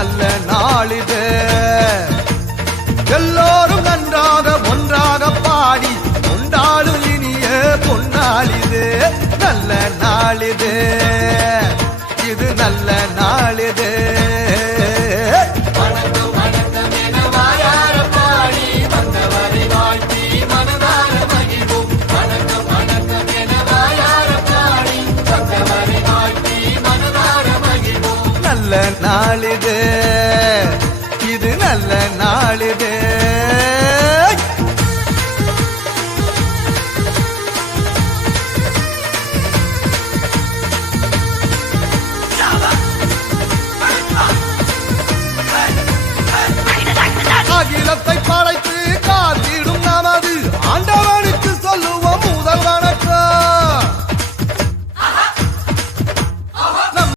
நல்ல நாளிது. எல்லோரும் நன்றாக ஒன்றாக பாடி கொண்டாடும் இனிய பொன்னாளிது. நல்ல நாளிது, இது நல்ல நாளிது. நல்ல நாளிது, இது நல்ல நாளிது.